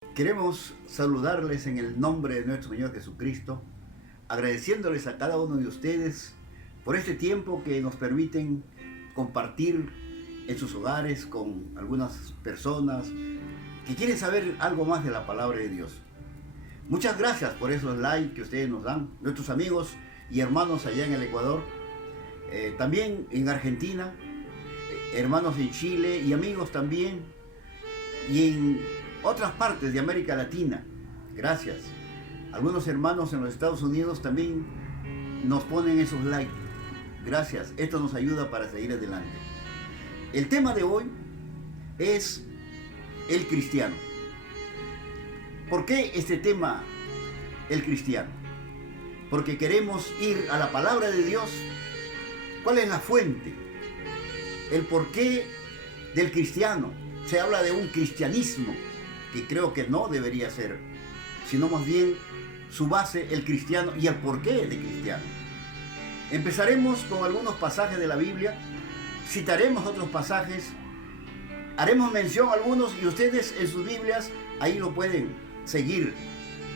Queremos saludarles en el nombre de nuestro Señor Jesucristo, agradeciéndoles a cada uno de ustedes por este tiempo que nos permiten compartir en sus hogares con algunas personas que quieren saber algo más de la palabra de Dios. Muchas gracias por esos likes que ustedes nos dan, nuestros amigos y hermanos allá en el Ecuador, también en Argentina, hermanos en Chile y amigos también, y en otras partes de América Latina. Gracias. Algunos hermanos en los Estados Unidos también nos ponen esos likes. Gracias. Esto nos ayuda para seguir adelante. El tema de hoy es el cristiano. ¿Por qué este tema, el cristiano? Porque queremos ir a la palabra de Dios. ¿Cuál es la fuente? El porqué del cristiano. Se habla de un cristianismo, que creo que no debería ser, sino más bien su base, el cristiano, y el porqué de cristiano. Empezaremos con algunos pasajes de la Biblia, citaremos otros pasajes, haremos mención a algunos y ustedes en sus Biblias ahí lo pueden seguir,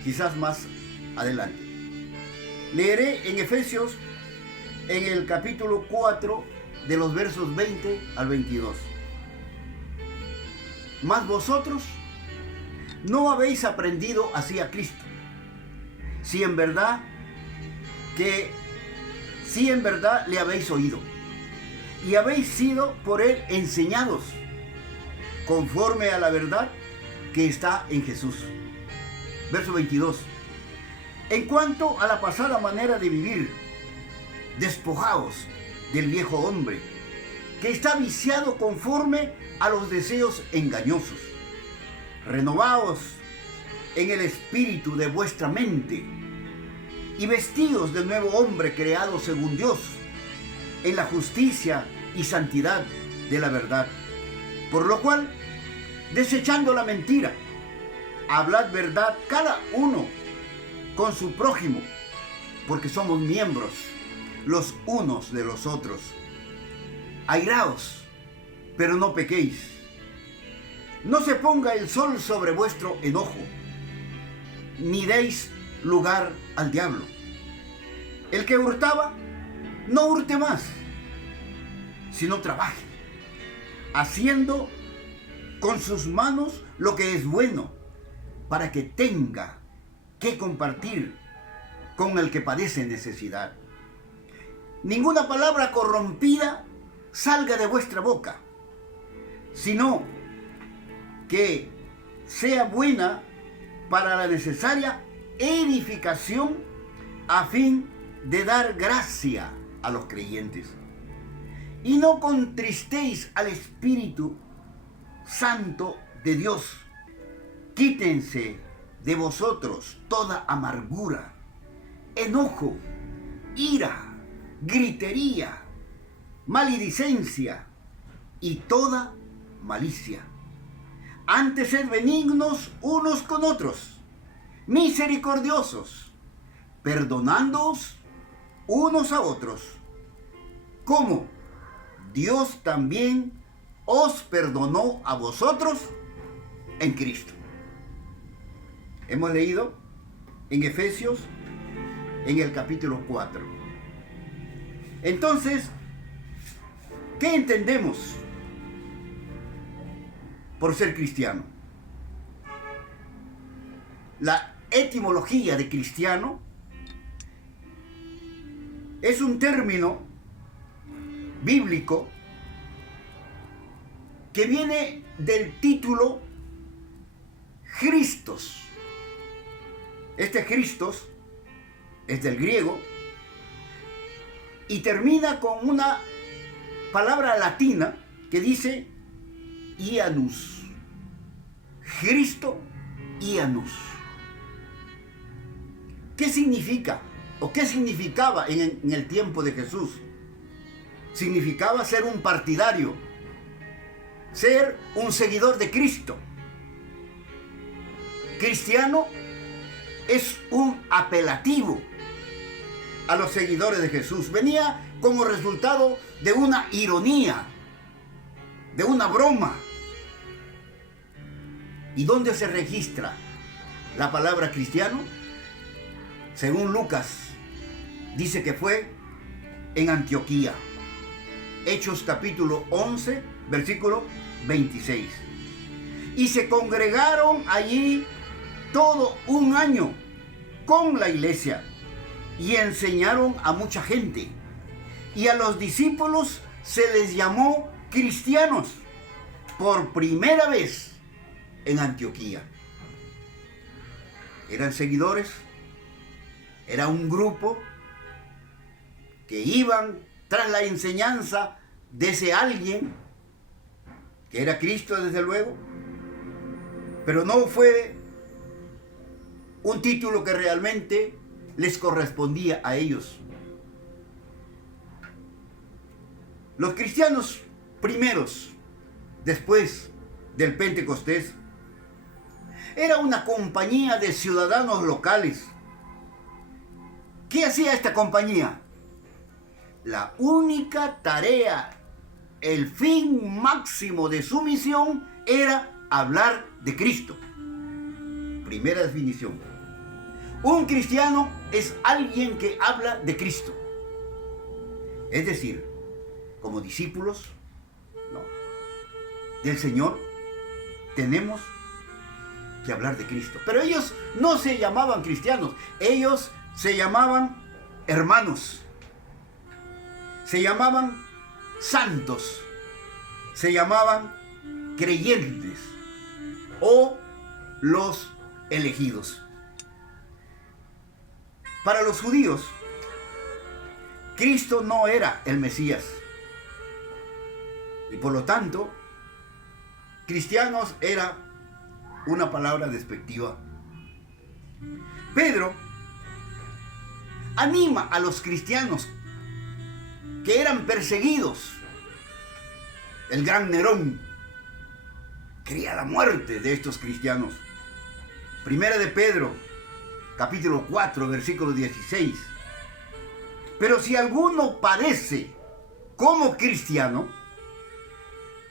quizás más adelante. Leeré en Efesios, en el capítulo 4, de los versos 20 al 22. Mas vosotros no habéis aprendido así a Cristo, si en verdad le habéis oído y habéis sido por él enseñados conforme a la verdad que está en Jesús. Verso 22. En cuanto a la pasada manera de vivir, despojaos del viejo hombre, que está viciado conforme a los deseos engañosos. Renovaos en el espíritu de vuestra mente y vestíos del nuevo hombre creado según Dios, en la justicia y santidad de la verdad. Por lo cual, desechando la mentira, hablad verdad cada uno con su prójimo, porque somos miembros los unos de los otros. Airaos, pero no pequéis. No se ponga el sol sobre vuestro enojo, ni deis lugar al diablo. El que hurtaba, no hurte más, sino trabaje, haciendo con sus manos lo que es bueno, para que tenga que compartir con el que padece necesidad. Ninguna palabra corrompida salga de vuestra boca, sino que sea buena para la necesaria edificación a fin de dar gracia a los creyentes. Y no contristéis al Espíritu Santo de Dios. Quítense de vosotros toda amargura, enojo, ira, gritería, maledicencia y toda malicia. Antes sed benignos unos con otros, misericordiosos, perdonándoos unos a otros, como Dios también os perdonó a vosotros en Cristo. Hemos leído en Efesios, en el capítulo 4. Entonces, ¿qué entendemos por ser cristiano? La etimología de cristiano es un término bíblico que viene del título Christos. Este Christos es del griego y termina con una palabra latina que dice Ianus. Cristo Ianus. ¿Qué significa? ¿O qué significaba en el tiempo de Jesús? Significaba ser un partidario, ser un seguidor de Cristo. Cristiano es un apelativo a los seguidores de Jesús. Venía como resultado de una ironía, de una broma. ¿Y dónde se registra la palabra cristiano? Según Lucas, dice que fue en Antioquía. Hechos capítulo 11, versículo 26. Y se congregaron allí todo un año con la iglesia y enseñaron a mucha gente. Y a los discípulos se les llamó cristianos por primera vez en Antioquía. Eran seguidores, era un grupo que iban tras la enseñanza de ese alguien, que era Cristo desde luego, pero no fue un título que realmente les correspondía a ellos. Los cristianos primeros, después del Pentecostés, era una compañía de ciudadanos locales. ¿Qué hacía esta compañía? La única tarea, el fin máximo de su misión era hablar de Cristo. Primera definición. Un cristiano es alguien que habla de Cristo. Es decir, como discípulos, ¿no?, del Señor, tenemos que hablar de Cristo. Pero ellos no se llamaban cristianos, ellos se llamaban hermanos, se llamaban santos, se llamaban creyentes o los elegidos. Para los judíos, Cristo no era el Mesías. Y por lo tanto, cristianos era una palabra despectiva. Pedro anima a los cristianos que eran perseguidos. El gran Nerón quería la muerte de estos cristianos. Primera de Pedro, capítulo 4, versículo 16. Pero si alguno padece como cristiano,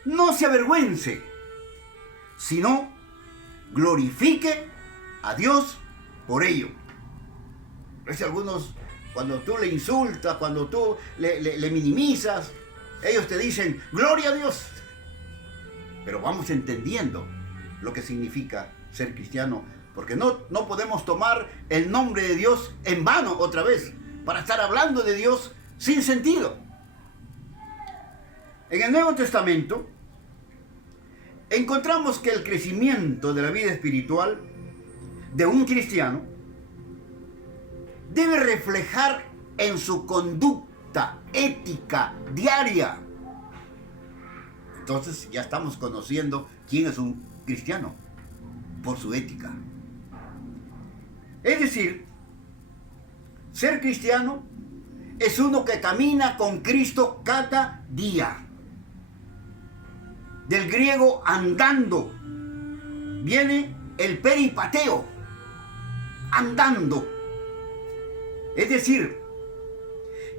no se avergüence, sino glorifique a Dios por ello. Es algunos, cuando tú le insultas, cuando tú le minimizas, ellos te dicen, gloria a Dios. Pero vamos entendiendo lo que significa ser cristiano, porque no podemos tomar el nombre de Dios en vano otra vez, para estar hablando de Dios sin sentido. En el Nuevo Testamento encontramos que el crecimiento de la vida espiritual de un cristiano debe reflejar en su conducta ética diaria. Entonces ya estamos conociendo quién es un cristiano por su ética. Es decir, ser cristiano es uno que camina con Cristo cada día. Del griego andando viene el peripateo, andando. Es decir,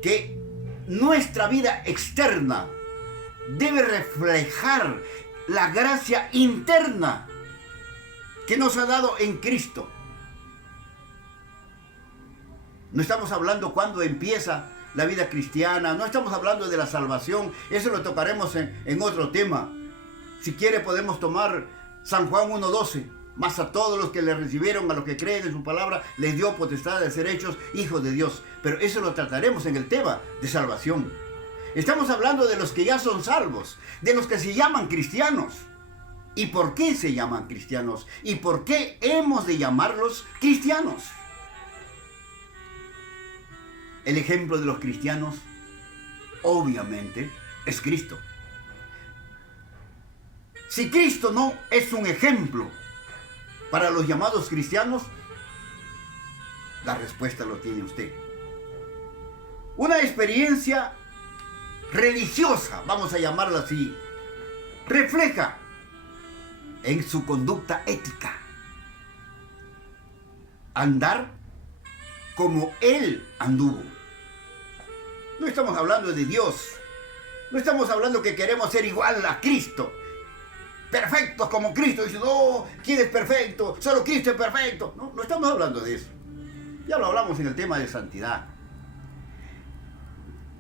que nuestra vida externa debe reflejar la gracia interna que nos ha dado en Cristo. No estamos hablando cuando empieza la vida cristiana, no estamos hablando de la salvación, eso lo tocaremos en otro tema. Si quiere podemos tomar San Juan 1:12. Mas a todos los que le recibieron, a los que creen en su palabra, les dio potestad de ser hechos hijos de Dios. Pero eso lo trataremos en el tema de salvación. Estamos hablando de los que ya son salvos, de los que se llaman cristianos. ¿Y por qué se llaman cristianos? ¿Y por qué hemos de llamarlos cristianos? El ejemplo de los cristianos, obviamente, es Cristo. Si Cristo no es un ejemplo para los llamados cristianos, la respuesta lo tiene usted. Una experiencia religiosa, vamos a llamarla así, refleja en su conducta ética andar como Él anduvo. No estamos hablando de Dios, no estamos hablando que queremos ser igual a Cristo, perfectos como Cristo. Dicen, oh, ¿quién es perfecto? Solo Cristo es perfecto. No, no estamos hablando de eso. Ya lo hablamos en el tema de santidad.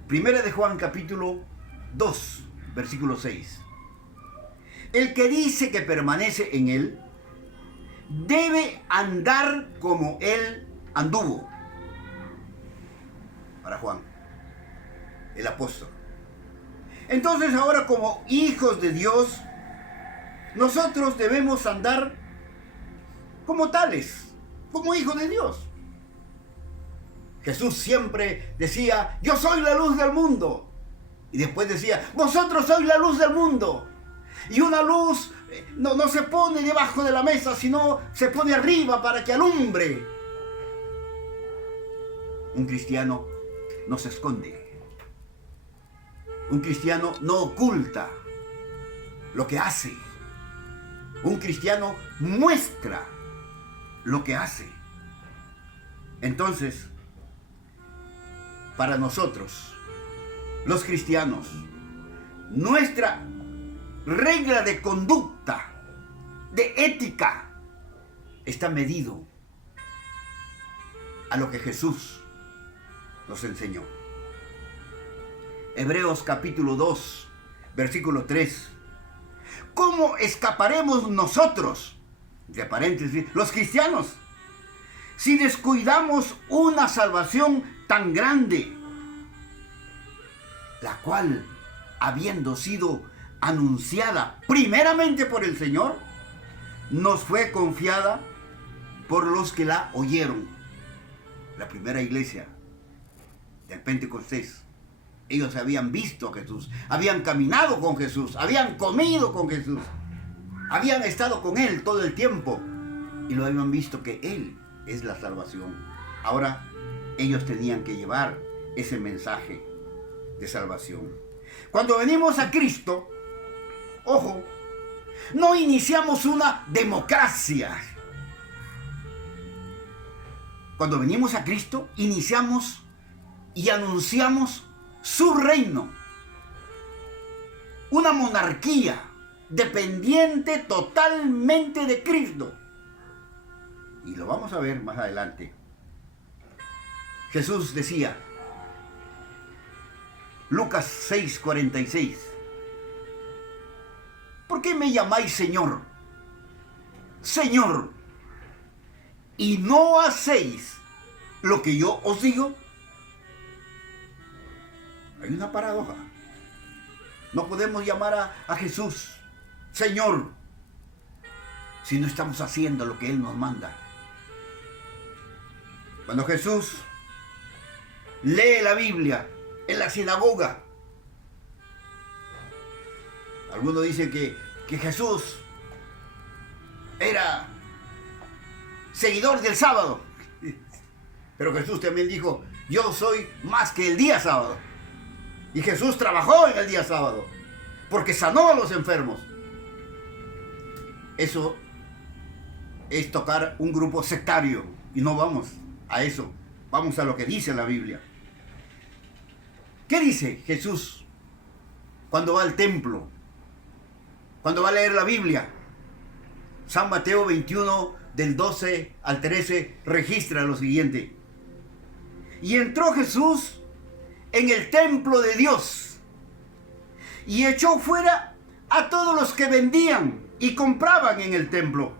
Primera de Juan capítulo 2, versículo 6. El que dice que permanece en él, debe andar como él anduvo. Para Juan, el apóstol. Entonces ahora, como hijos de Dios, nosotros debemos andar como tales, como hijos de Dios. Jesús siempre decía, yo soy la luz del mundo. Y después decía, vosotros sois la luz del mundo. Y una luz no se pone debajo de la mesa, sino se pone arriba para que alumbre. Un cristiano no se esconde. Un cristiano no oculta lo que hace. Un cristiano muestra lo que hace. Entonces, para nosotros, los cristianos, nuestra regla de conducta, de ética, está medido a lo que Jesús nos enseñó. Hebreos capítulo 2, versículo 3. ¿Cómo escaparemos nosotros, de paréntesis, los cristianos, si descuidamos una salvación tan grande, la cual, habiendo sido anunciada primeramente por el Señor, nos fue confiada por los que la oyeron? La primera iglesia del Pentecostés. Ellos habían visto a Jesús, habían caminado con Jesús, habían comido con Jesús, habían estado con Él todo el tiempo y lo habían visto que Él es la salvación. Ahora ellos tenían que llevar ese mensaje de salvación. Cuando venimos a Cristo, ojo, no iniciamos una democracia. Cuando venimos a Cristo, iniciamos y anunciamos su reino. Una monarquía dependiente totalmente de Cristo. Y lo vamos a ver más adelante. Jesús decía, Lucas 6:46, ¿por qué me llamáis Señor, Señor, y no hacéis lo que yo os digo? Hay una paradoja. No podemos llamar a Jesús Señor si no estamos haciendo lo que Él nos manda. Cuando Jesús lee la Biblia en la sinagoga, algunos dicen que Jesús era seguidor del sábado, pero Jesús también dijo, yo soy más que el día sábado. Y Jesús trabajó en el día sábado, porque sanó a los enfermos. Eso es tocar un grupo sectario, y no vamos a eso. Vamos a lo que dice la Biblia. ¿Qué dice Jesús cuando va al templo? Cuando va a leer la Biblia. San Mateo 21, del 12 al 13, registra lo siguiente. Y entró Jesús en el templo de Dios y echó fuera a todos los que vendían y compraban en el templo,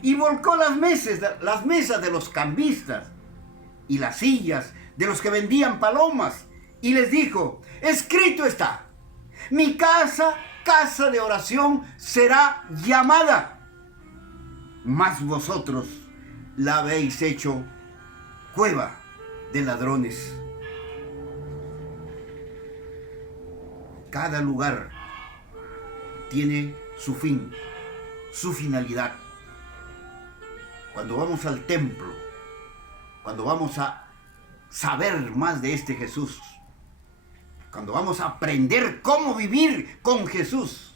y volcó las mesas de los cambistas y las sillas de los que vendían palomas, y les dijo, escrito está, mi casa, casa de oración será llamada, mas vosotros la habéis hecho cueva de ladrones. Cada lugar tiene su fin, su finalidad. Cuando vamos al templo, cuando vamos a saber más de este Jesús, cuando vamos a aprender cómo vivir con Jesús,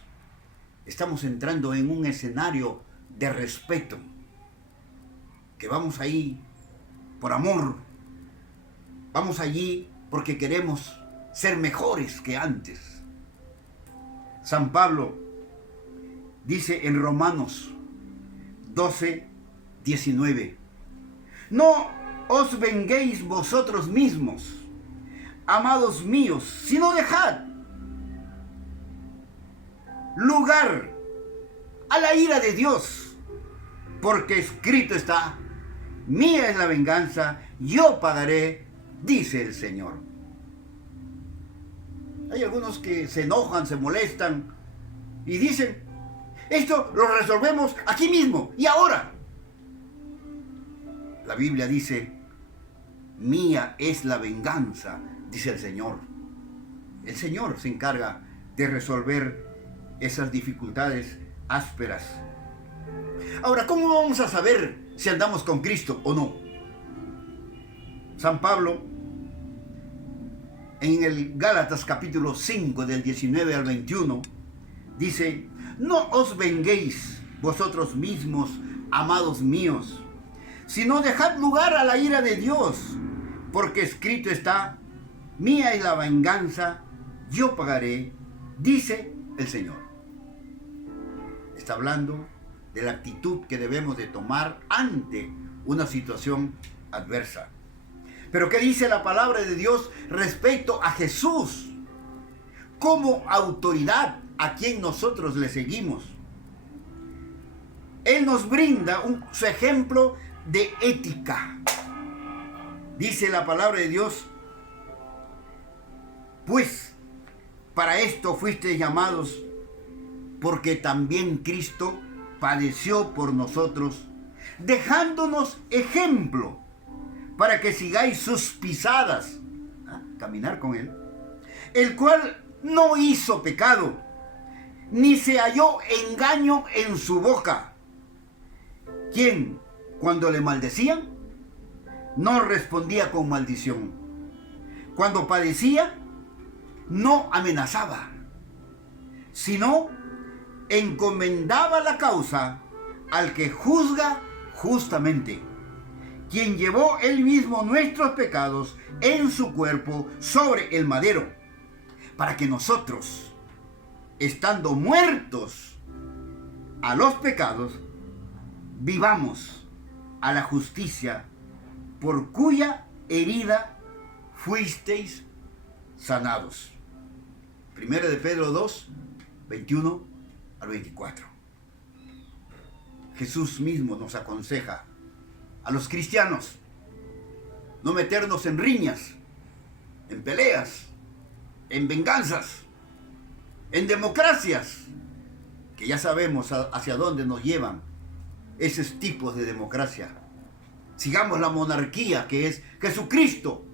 estamos entrando en un escenario de respeto, que vamos ahí por amor, vamos allí porque queremos ser mejores que antes. San Pablo dice en Romanos 12, 19. No os venguéis vosotros mismos, amados míos, sino dejad lugar a la ira de Dios, porque escrito está: mía es la venganza, yo pagaré, dice el Señor. Hay algunos que se enojan, se molestan y dicen: esto lo resolvemos aquí mismo y ahora. La Biblia dice: mía es la venganza, dice el Señor. El Señor se encarga de resolver esas dificultades ásperas. Ahora, ¿cómo vamos a saber si andamos con Cristo o no? San Pablo, en el Gálatas capítulo 5, del 19 al 21, dice: no os venguéis vosotros mismos, amados míos, sino dejad lugar a la ira de Dios, porque escrito está: mía es la venganza, yo pagaré, dice el Señor. Está hablando de la actitud que debemos de tomar ante una situación adversa. Pero ¿qué dice la palabra de Dios respecto a Jesús como autoridad a quien nosotros le seguimos? Él nos brinda su ejemplo de ética. Dice la palabra de Dios: pues para esto fuisteis llamados, porque también Cristo padeció por nosotros, dejándonos ejemplo para que sigáis sus pisadas, caminar con Él, el cual no hizo pecado, ni se halló engaño en su boca, quien, cuando le maldecían, no respondía con maldición, cuando padecía, no amenazaba, sino encomendaba la causa al que juzga justamente, quien llevó él mismo nuestros pecados en su cuerpo sobre el madero, para que nosotros, estando muertos a los pecados, vivamos a la justicia, por cuya herida fuisteis sanados. Primera de Pedro 2, 21 al 24. Jesús mismo nos aconseja a los cristianos no meternos en riñas, en peleas, en venganzas, en democracias, que ya sabemos hacia dónde nos llevan esos tipos de democracia. Sigamos la monarquía que es Jesucristo,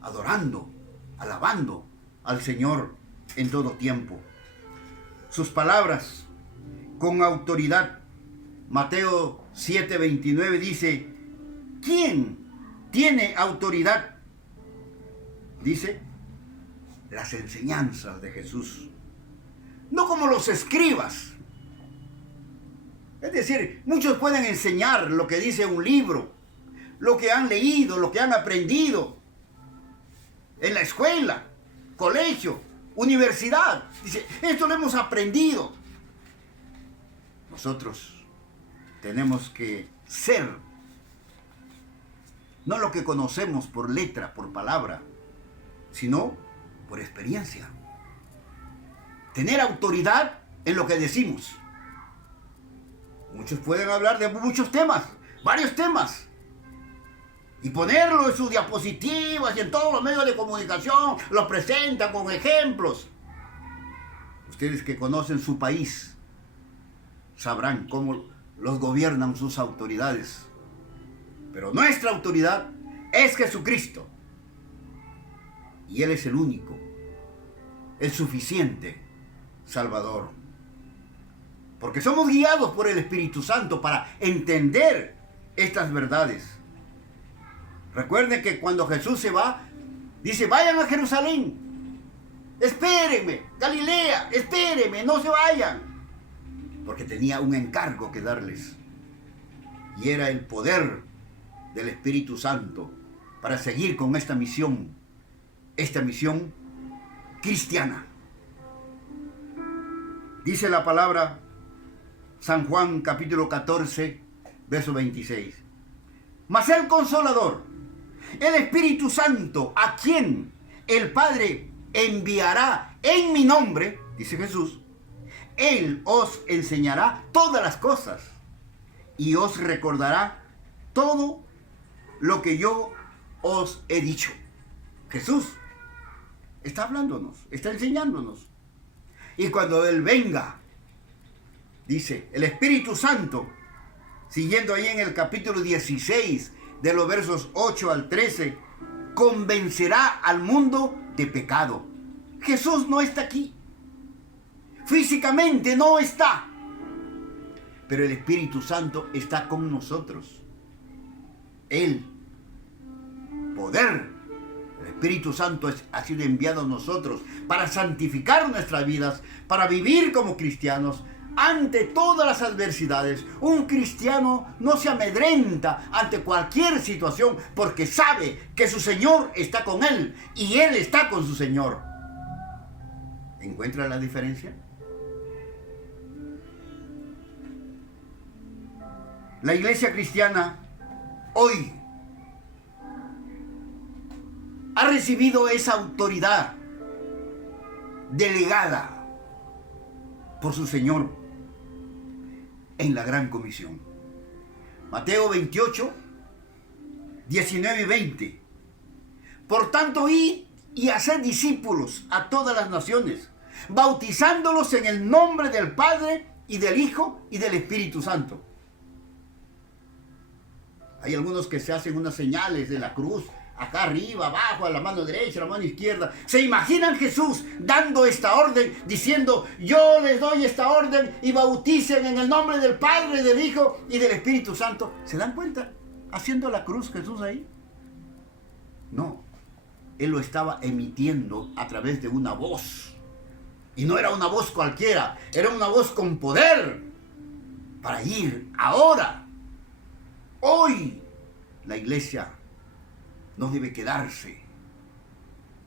adorando, alabando al Señor en todo tiempo. Sus palabras con autoridad. Mateo 7:29 dice: ¿quién tiene autoridad? Dice: las enseñanzas de Jesús. No como los escribas. Es decir, muchos pueden enseñar lo que dice un libro, lo que han leído, lo que han aprendido en la escuela, colegio, universidad. Dice: esto lo hemos aprendido. Nosotros tenemos que ser, no lo que conocemos por letra, por palabra, sino por experiencia. Tener autoridad en lo que decimos. Muchos pueden hablar de muchos temas, varios temas, y ponerlo en sus diapositivas y en todos los medios de comunicación, lo presentan con ejemplos. Ustedes que conocen su país sabrán cómo los gobiernan sus autoridades. Pero nuestra autoridad es Jesucristo. Y Él es el único, el suficiente Salvador. Porque somos guiados por el Espíritu Santo para entender estas verdades. Recuerden que cuando Jesús se va, dice: vayan a Jerusalén, espérenme, Galilea, espérenme, no se vayan. Porque tenía un encargo que darles. Y era el poder del Espíritu Santo para seguir con esta misión cristiana. Dice la palabra San Juan capítulo 14, verso 26. Mas el Consolador, el Espíritu Santo, a quien el Padre enviará en mi nombre, dice Jesús, Él os enseñará todas las cosas y os recordará todo lo que yo os he dicho. Jesús está hablándonos, está enseñándonos. Y cuando Él venga, dice, el Espíritu Santo, siguiendo ahí en el capítulo 16, de los versos 8 al 13, convencerá al mundo de pecado. Jesús no está aquí. Físicamente no está. Pero el Espíritu Santo está con nosotros. El poder, el Espíritu Santo ha sido enviado a nosotros para santificar nuestras vidas, para vivir como cristianos ante todas las adversidades. Un cristiano no se amedrenta ante cualquier situación porque sabe que su Señor está con él y él está con su Señor. ¿Encuentra la diferencia? La iglesia cristiana hoy ha recibido esa autoridad delegada por su Señor en la gran comisión. Mateo 28, 19 y 20. Por tanto, id y haced discípulos a todas las naciones, bautizándolos en el nombre del Padre y del Hijo y del Espíritu Santo. Hay algunos que se hacen unas señales de la cruz, acá arriba, abajo, a la mano derecha, a la mano izquierda. ¿Se imaginan Jesús dando esta orden, diciendo, yo les doy esta orden y bauticen en el nombre del Padre, del Hijo y del Espíritu Santo? ¿Se dan cuenta? Haciendo la cruz Jesús ahí. No, Él lo estaba emitiendo a través de una voz. Y no era una voz cualquiera, era una voz con poder para ir ahora. Hoy la iglesia no debe quedarse.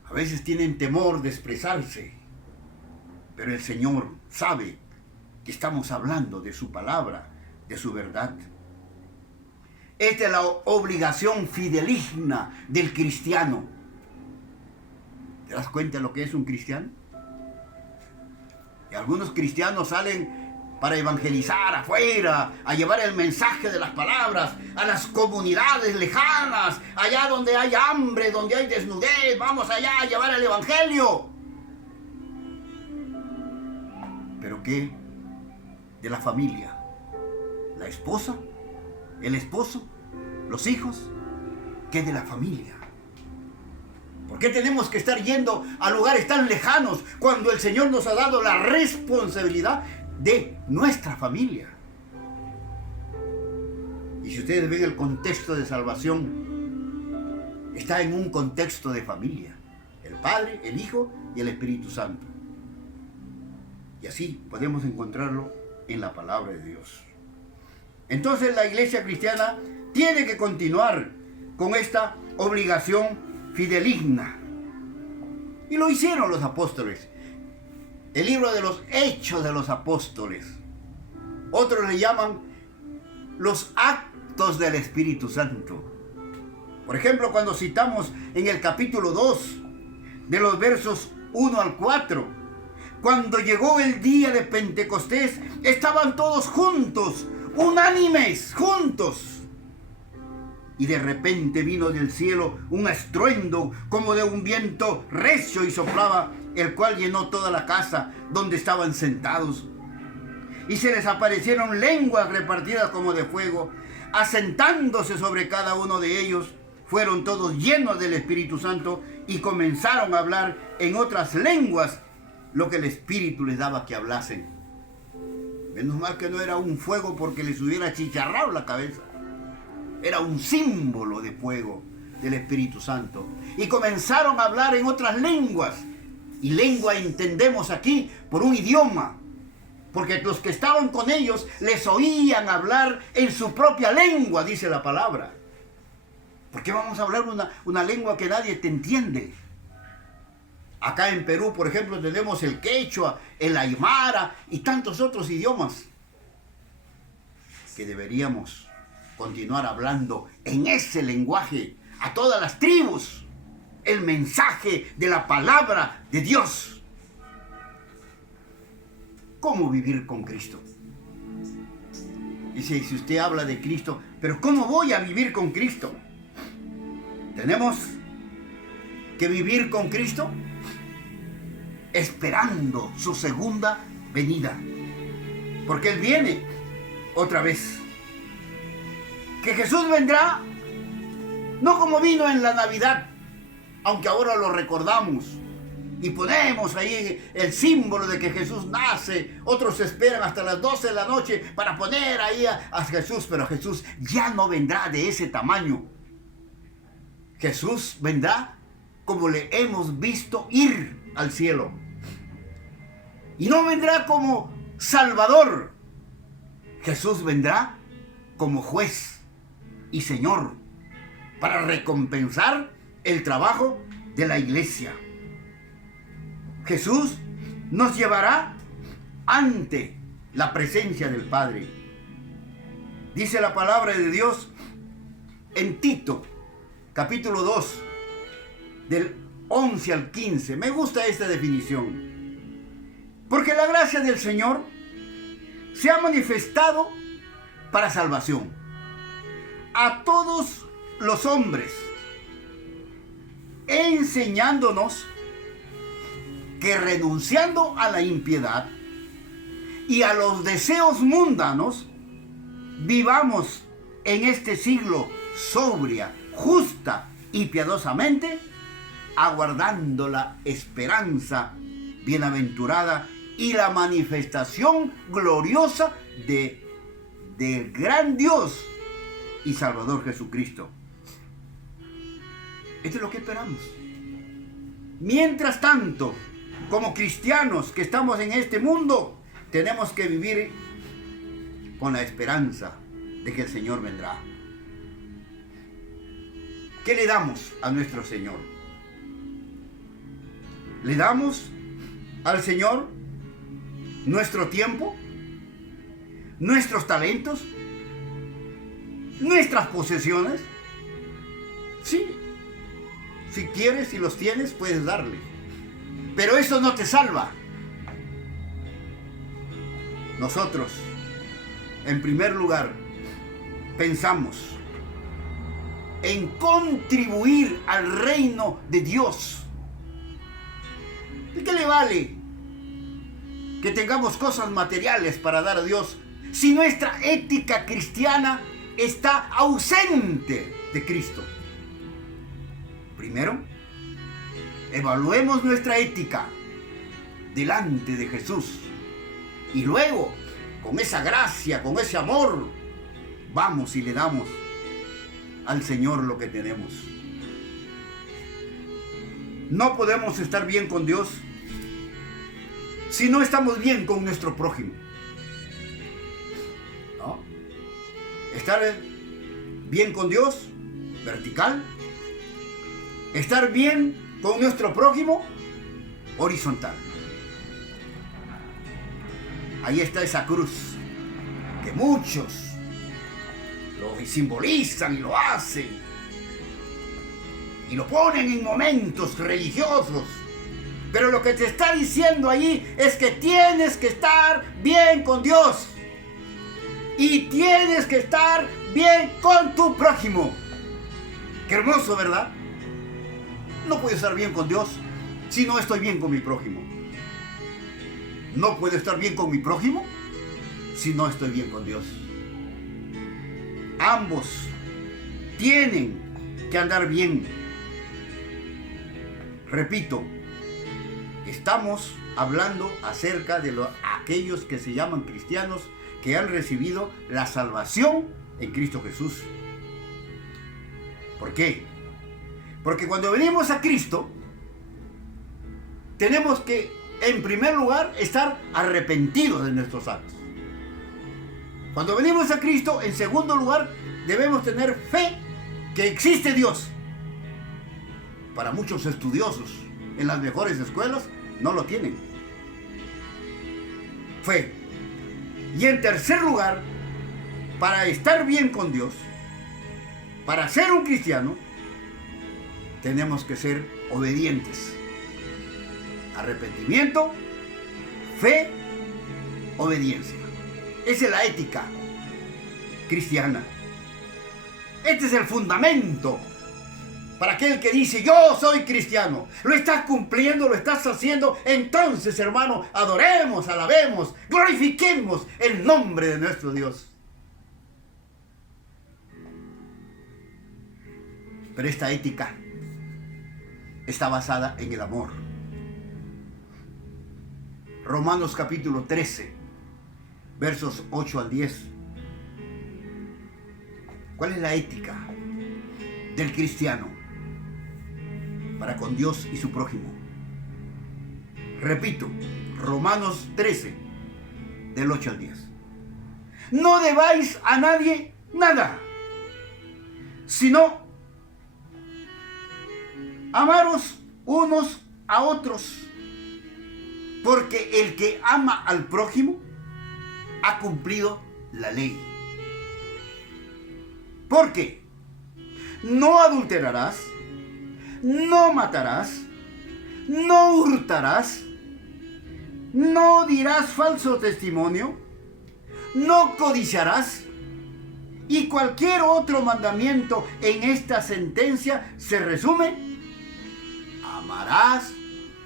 A veces tienen temor de expresarse, pero el Señor sabe que estamos hablando de su palabra, de su verdad. Esta es la obligación fideligna del cristiano. ¿Te das cuenta de lo que es un cristiano? Y algunos cristianos salen para evangelizar afuera, a llevar el mensaje de las palabras a las comunidades lejanas, allá donde hay hambre, donde hay desnudez. Vamos allá a llevar el evangelio. ¿Pero qué de la familia? ¿La esposa? ¿El esposo? ¿Los hijos? ¿Qué de la familia? ¿Por qué tenemos que estar yendo a lugares tan lejanos cuando el Señor nos ha dado la responsabilidad de nuestra familia? Y si ustedes ven el contexto de salvación, está en un contexto de familia. El Padre, el Hijo y el Espíritu Santo. Y así podemos encontrarlo en la palabra de Dios. Entonces la iglesia cristiana tiene que continuar con esta obligación fideligna. Y lo hicieron los apóstoles. El libro de los Hechos de los Apóstoles. Otros le llaman los actos del Espíritu Santo. Por ejemplo, cuando citamos en el capítulo 2, de los versos 1 al 4, cuando llegó el día de Pentecostés, estaban todos juntos, unánimes, juntos. Y de repente vino del cielo un estruendo como de un viento recio y soplaba, el cual llenó toda la casa donde estaban sentados. Y se les aparecieron lenguas repartidas como de fuego, asentándose sobre cada uno de ellos. Fueron todos llenos del Espíritu Santo y comenzaron a hablar en otras lenguas lo que el Espíritu les daba que hablasen. Menos mal que no era un fuego porque les hubiera chicharrado la cabeza. Era un símbolo de fuego del Espíritu Santo. Y comenzaron a hablar en otras lenguas. Y lengua entendemos aquí por un idioma. Porque los que estaban con ellos les oían hablar en su propia lengua, dice la palabra. ¿Por qué vamos a hablar una lengua que nadie te entiende? Acá en Perú, por ejemplo, tenemos el quechua, el aymara y tantos otros idiomas. que deberíamos continuar hablando en ese lenguaje a todas las tribus, el mensaje de la palabra de Dios. ¿Cómo vivir con Cristo? Dice, si usted habla de Cristo, pero ¿cómo voy a vivir con Cristo? Tenemos que vivir con Cristo esperando su segunda venida, porque Él viene otra vez. Que Jesús vendrá no como vino en la Navidad, aunque ahora lo recordamos y ponemos ahí el símbolo de que Jesús nace. Otros esperan hasta las 12 de la noche para poner ahí a Jesús, pero Jesús ya no vendrá de ese tamaño. Jesús vendrá como le hemos visto ir al cielo. Y no vendrá como Salvador. Jesús vendrá como juez y Señor para recompensar el trabajo de la iglesia. Jesús nos llevará ante la presencia del Padre. Dice la palabra de Dios en Tito, capítulo 2, del 11 al 15. Me gusta esta definición. Porque la gracia del Señor se ha manifestado para salvación a todos los hombres, enseñándonos que renunciando a la impiedad y a los deseos mundanos, vivamos en este siglo sobria, justa y piadosamente, aguardando la esperanza bienaventurada y la manifestación gloriosa del gran Dios y Salvador Jesucristo. Esto es lo que esperamos. Mientras tanto, como cristianos que estamos en este mundo, tenemos que vivir con la esperanza de que el Señor vendrá. ¿Qué le damos a nuestro Señor? ¿Le damos al Señor nuestro tiempo, nuestros talentos, nuestras posesiones? Sí, si quieres y los tienes, puedes darle. Pero eso no te salva. Nosotros, en primer lugar, pensamos en contribuir al reino de Dios. ¿De qué le vale que tengamos cosas materiales para dar a Dios si nuestra ética cristiana está ausente de Cristo? Primero, evaluemos nuestra ética delante de Jesús. Y luego, con esa gracia, con ese amor, vamos y le damos al Señor lo que tenemos. No podemos estar bien con Dios si no estamos bien con nuestro prójimo. ¿No? Estar bien con Dios, vertical. Estar bien con nuestro prójimo, horizontal. Ahí está esa cruz que muchos lo simbolizan y lo hacen y lo ponen en momentos religiosos, pero lo que te está diciendo allí es que tienes que estar bien con Dios y tienes que estar bien con tu prójimo. Qué hermoso, ¿verdad? No puedo estar bien con Dios si no estoy bien con mi prójimo. No puedo estar bien con mi prójimo si no estoy bien con Dios. Ambos tienen que andar bien. Repito, estamos hablando acerca de aquellos que se llaman cristianos, que han recibido la salvación en Cristo Jesús. ¿Por qué? Porque cuando venimos a Cristo, tenemos que, en primer lugar, estar arrepentidos de nuestros actos. Cuando venimos a Cristo, en segundo lugar, debemos tener fe que existe Dios. Para muchos estudiosos en las mejores escuelas no lo tienen. Fe. Y en tercer lugar, para estar bien con Dios, para ser un cristiano, tenemos que ser obedientes. Arrepentimiento, fe, obediencia. Esa es la ética cristiana. Este es el fundamento para aquel que dice: yo soy cristiano. Lo estás cumpliendo, lo estás haciendo. Entonces, hermano, adoremos, alabemos, glorifiquemos el nombre de nuestro Dios. Pero esta ética está basada en el amor. Romanos capítulo 13, versos 8 al 10. ¿Cuál es la ética del cristiano para con Dios y su prójimo? Repito, Romanos 13, del 8 al 10. No debáis a nadie nada, sino amaros unos a otros, porque el que ama al prójimo ha cumplido la ley. Porque no adulterarás, no matarás, no hurtarás, no dirás falso testimonio, no codiciarás, y cualquier otro mandamiento en esta sentencia se resume: amarás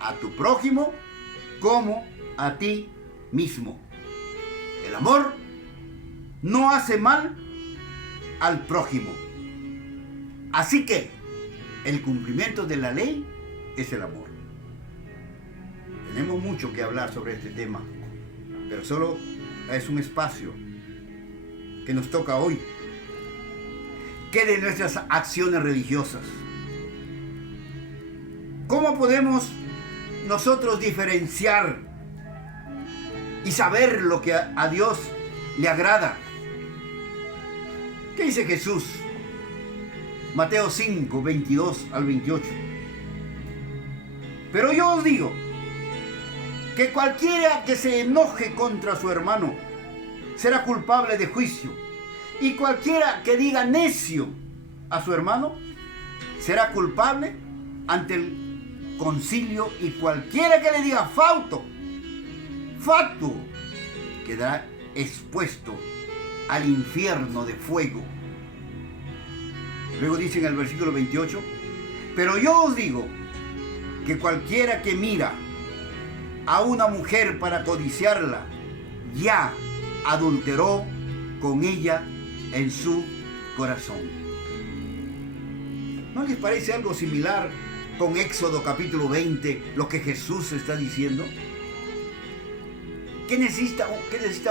a tu prójimo como a ti mismo. El amor no hace mal al prójimo. Así que el cumplimiento de la ley es el amor. Tenemos mucho que hablar sobre este tema, pero solo es un espacio que nos toca hoy. ¿Qué de nuestras acciones religiosas? ¿Cómo podemos nosotros diferenciar y saber lo que a Dios le agrada? ¿Qué dice Jesús? Mateo 5, 22 al 28. Pero yo os digo que cualquiera que se enoje contra su hermano será culpable de juicio, y cualquiera que diga necio a su hermano será culpable ante el concilio, y cualquiera que le diga fatuo quedará expuesto al infierno de fuego. Luego dice en el versículo 28: pero yo os digo que cualquiera que mira a una mujer para codiciarla, ya adulteró con ella en su corazón. ¿No les parece algo similar con Éxodo capítulo 20, lo que Jesús está diciendo? ¿Qué necesita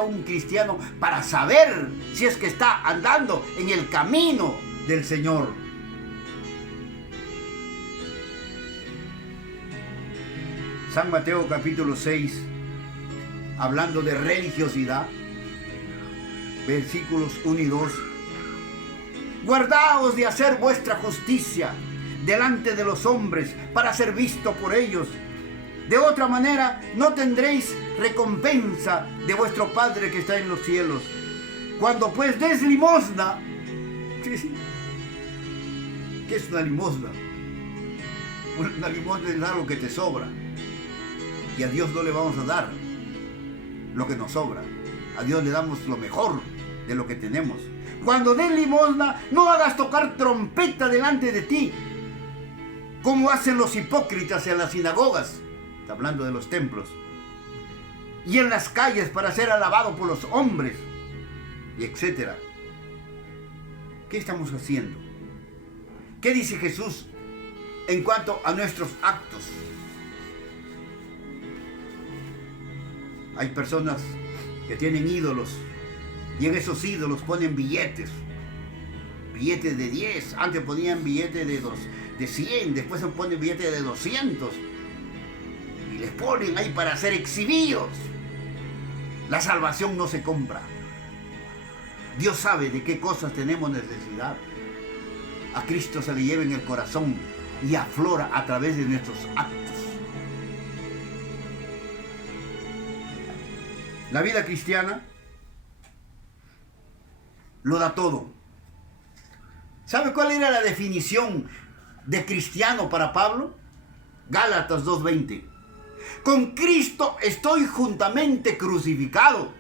un cristiano para saber si es que está andando en el camino del Señor? San Mateo capítulo 6, hablando de religiosidad, versículos 1 y 2. Guardaos de hacer vuestra justicia delante de los hombres para ser visto por ellos. De otra manera no tendréis recompensa de vuestro Padre que está en los cielos. Cuando pues des limosna, ¿qué es una limosna? Una limosna es algo que te sobra, y a Dios no le vamos a dar lo que nos sobra. A Dios le damos lo mejor de lo que tenemos. Cuando des limosna, no hagas tocar trompeta delante de ti, como hacen los hipócritas en las sinagogas, está hablando de los templos, y en las calles para ser alabado por los hombres, y etcétera. ¿Qué estamos haciendo? ¿Qué dice Jesús en cuanto a nuestros actos? Hay personas que tienen ídolos, y en esos ídolos ponen billetes de 10, antes ponían billetes de 100, después se ponen billetes de 200, y les ponen ahí para ser exhibidos. La salvación no se compra. Dios sabe de qué cosas tenemos necesidad. A Cristo se le lleva en el corazón y aflora a través de nuestros actos. La vida cristiana lo da todo. ¿Sabe cuál era la definición de cristiano para Pablo? Gálatas 2:20. Con Cristo estoy juntamente crucificado.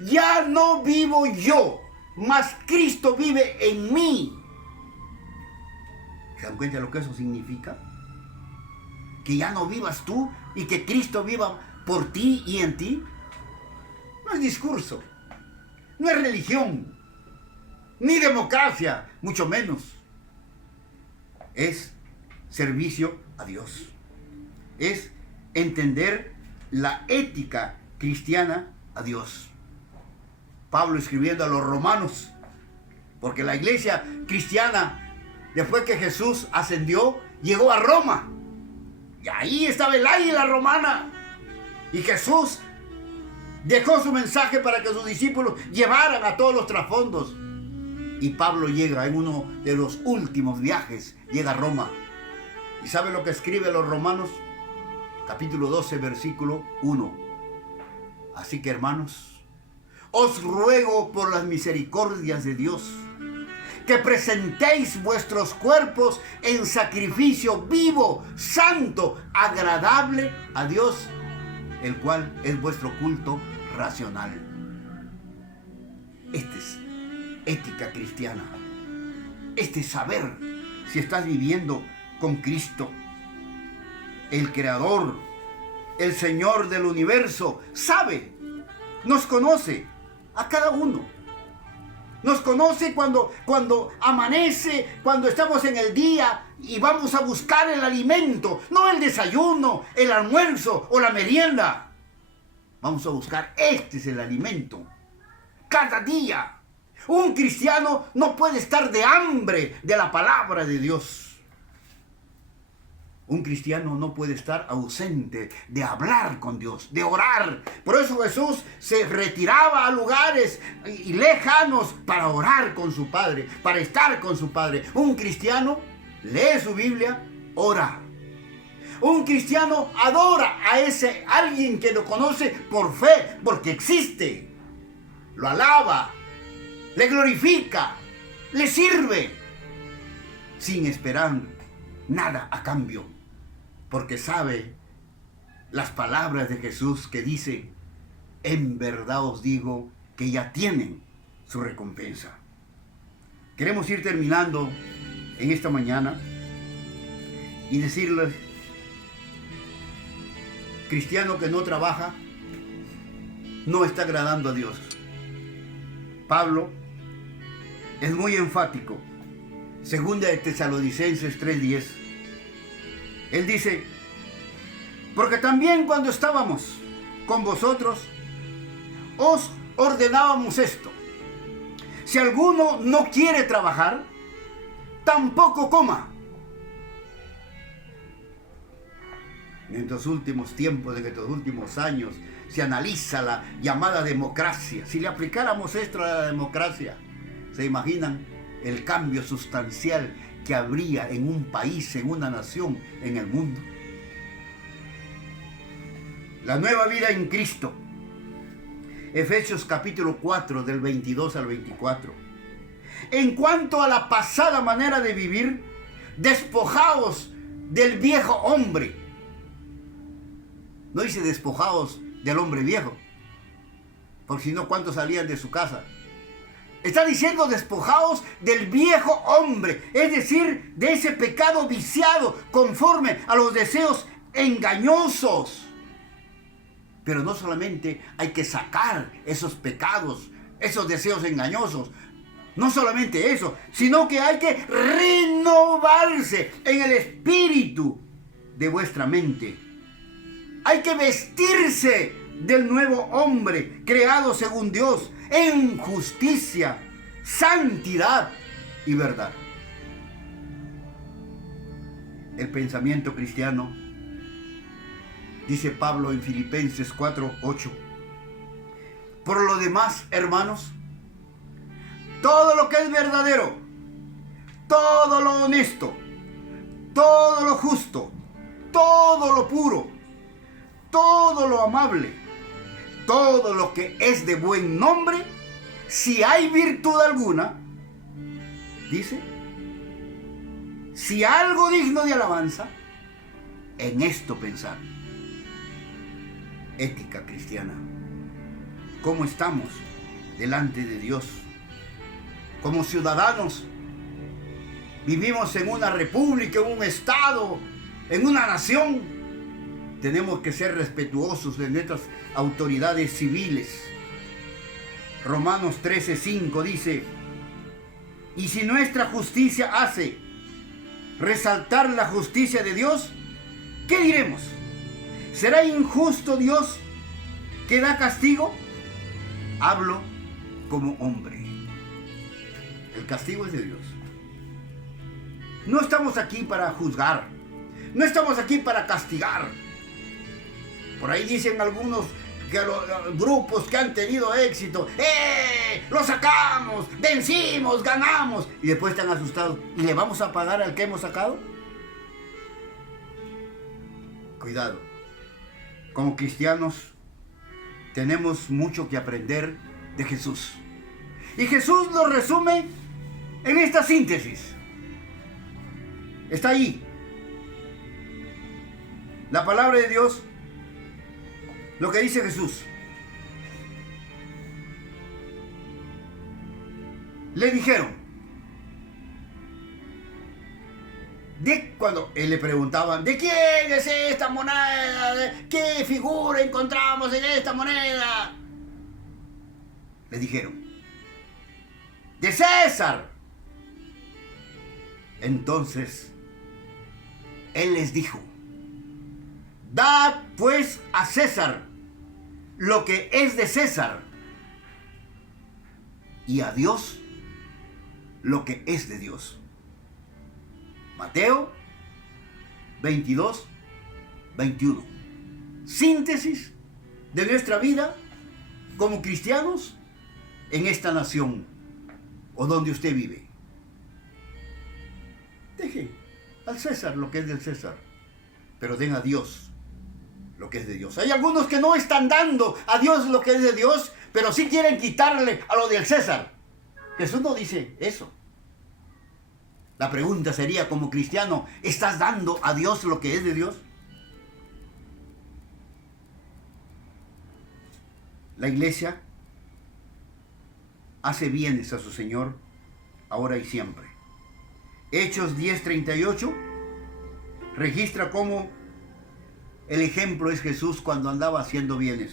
Ya no vivo yo, mas Cristo vive en mí. ¿Se dan cuenta de lo que eso significa? Que ya no vivas tú y que Cristo viva por ti y en ti. No es discurso, no es religión, ni democracia, mucho menos. Es servicio a Dios. Es entender la ética cristiana a Dios. Pablo escribiendo a los romanos, porque la iglesia cristiana, después que Jesús ascendió, llegó a Roma. Y ahí estaba el águila romana. Y Jesús dejó su mensaje para que sus discípulos llevaran a todos los trasfondos. Y Pablo llega en uno de los últimos viajes, llega a Roma. ¿Y sabe lo que escribe a los romanos? Capítulo 12, versículo 1. Así que, hermanos, os ruego por las misericordias de Dios, que presentéis vuestros cuerpos en sacrificio vivo, santo, agradable a Dios, el cual es vuestro culto racional. Esta es ética cristiana. Este es saber si estás viviendo con Cristo. El Creador, el Señor del universo, sabe, nos conoce a cada uno. Nos conoce cuando amanece, cuando estamos en el día y vamos a buscar el alimento, no el desayuno, el almuerzo o la merienda. Vamos a buscar, este es el alimento. Cada día. Un cristiano no puede estar de hambre de la palabra de Dios. Un cristiano no puede estar ausente de hablar con Dios, de orar. Por eso Jesús se retiraba a lugares lejanos para orar con su Padre, para estar con su Padre. Un cristiano lee su Biblia, ora. Un cristiano adora a ese alguien que lo conoce por fe, porque existe. Lo alaba, le glorifica, le sirve, sin esperar nada a cambio. Porque sabe las palabras de Jesús que dice, en verdad os digo que ya tienen su recompensa. Queremos ir terminando en esta mañana y decirles, cristiano que no trabaja, no está agradando a Dios. Pablo es muy enfático. Segunda de Tesalonicenses 3:10. Él dice, porque también cuando estábamos con vosotros, os ordenábamos esto. Si alguno no quiere trabajar, tampoco coma. En estos últimos tiempos, en estos últimos años, se analiza la llamada democracia. Si le aplicáramos esto a la democracia, ¿se imaginan el cambio sustancial que habría en un país, en una nación, en el mundo? La nueva vida en Cristo. Efesios capítulo 4, del 22 al 24. En cuanto a la pasada manera de vivir, despojaos del viejo hombre. No dice despojaos del hombre viejo, porque si no, ¿cuántos salían de su casa? Está diciendo despojaos del viejo hombre, es decir, de ese pecado viciado conforme a los deseos engañosos. Pero no solamente hay que sacar esos pecados, esos deseos engañosos, no solamente eso, sino que hay que renovarse en el espíritu de vuestra mente. Hay que vestirse del nuevo hombre creado según Dios, en justicia, santidad y verdad. El pensamiento cristiano, dice Pablo en Filipenses 4:8. Por lo demás, hermanos, todo lo que es verdadero, todo lo honesto, todo lo justo, todo lo puro, todo lo amable, todo lo que es de buen nombre, si hay virtud alguna, dice, si algo digno de alabanza, en esto pensar. Ética cristiana. ¿Cómo estamos delante de Dios? Como ciudadanos, vivimos en una república, en un estado, en una nación. Tenemos que ser respetuosos de nuestras autoridades civiles. Romanos 13:5 dice, y si nuestra justicia hace resaltar la justicia de Dios, ¿qué diremos? ¿Será injusto Dios que da castigo? Hablo como hombre. El castigo es de Dios. No estamos aquí para juzgar. No estamos aquí para castigar. Por ahí dicen algunos que los grupos que han tenido éxito, lo sacamos, vencimos, ganamos, y después están asustados. ¿Y le vamos a pagar al que hemos sacado? Cuidado. Como cristianos tenemos mucho que aprender de Jesús. Y Jesús lo resume en esta síntesis. Está ahí. La palabra de Dios, lo que dice Jesús. Le dijeron, cuando él le preguntaban, ¿de quién es esta moneda? ¿Qué figura encontramos en esta moneda? Le dijeron, de César. Entonces, él les dijo, dad pues a César lo que es de César, y a Dios lo que es de Dios. Mateo 22:21. Síntesis de nuestra vida como cristianos en esta nación o donde usted vive. Deje al César lo que es del César, pero den a Dios lo que es de Dios. Hay algunos que no están dando a Dios lo que es de Dios, pero sí quieren quitarle a lo del César. Jesús no dice eso. La pregunta sería, como cristiano, ¿estás dando a Dios lo que es de Dios? La iglesia hace bienes a su Señor ahora y siempre. Hechos 10:38 registra cómo el ejemplo es Jesús cuando andaba haciendo bienes.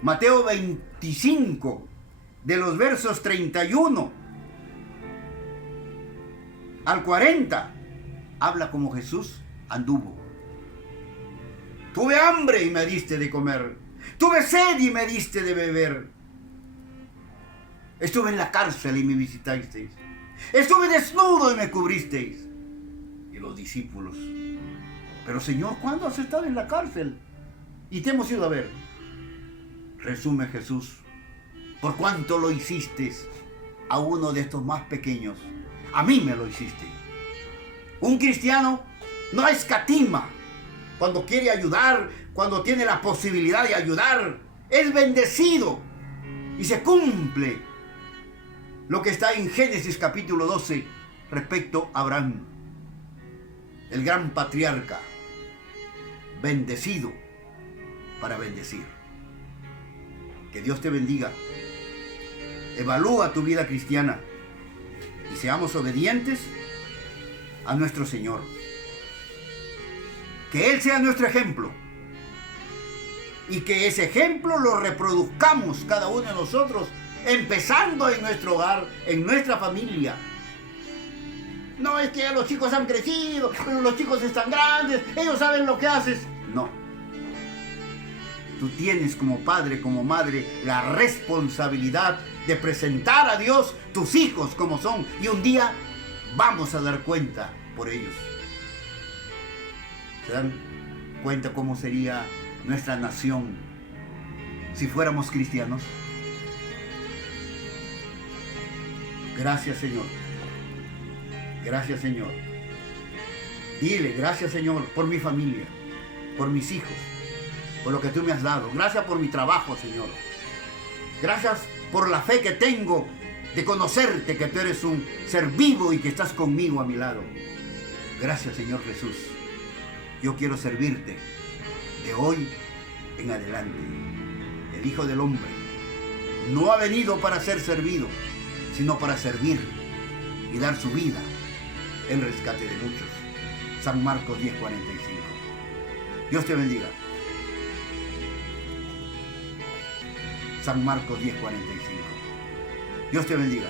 Mateo 25, de los versos 31 al 40, habla como Jesús anduvo. Tuve hambre y me diste de comer. Tuve sed y me diste de beber. Estuve en la cárcel y me visitasteis. Estuve desnudo y me cubristeis. Y los discípulos, pero Señor, ¿cuándo has estado en la cárcel y te hemos ido a ver? Resume Jesús, por cuanto lo hiciste a uno de estos más pequeños, a mí me lo hiciste. Un cristiano no escatima cuando quiere ayudar, cuando tiene la posibilidad de ayudar. Es bendecido y se cumple lo que está en Génesis capítulo 12 respecto a Abraham, el gran patriarca, bendecido para bendecir. Que Dios te bendiga. Evalúa tu vida cristiana y seamos obedientes a nuestro Señor. Que Él sea nuestro ejemplo y que ese ejemplo lo reproduzcamos cada uno de nosotros, empezando en nuestro hogar, en nuestra familia. No es que ya los chicos han crecido, pero los chicos están grandes, ellos saben lo que haces. No. Tú tienes como padre, como madre, la responsabilidad de presentar a Dios tus hijos como son, y un día vamos a dar cuenta por ellos. ¿Se dan cuenta cómo sería nuestra nación si fuéramos cristianos? Gracias, Señor. Gracias, Señor. Dile, gracias, Señor, por mi familia, por mis hijos, por lo que tú me has dado. Gracias por mi trabajo, Señor. Gracias por la fe que tengo de conocerte, que tú eres un ser vivo y que estás conmigo a mi lado. Gracias, Señor Jesús. Yo quiero servirte de hoy en adelante. El Hijo del Hombre no ha venido para ser servido, sino para servir y dar su vida en rescate de muchos. San Marcos 10:45. Dios te bendiga. San Marcos 10:45. Dios te bendiga.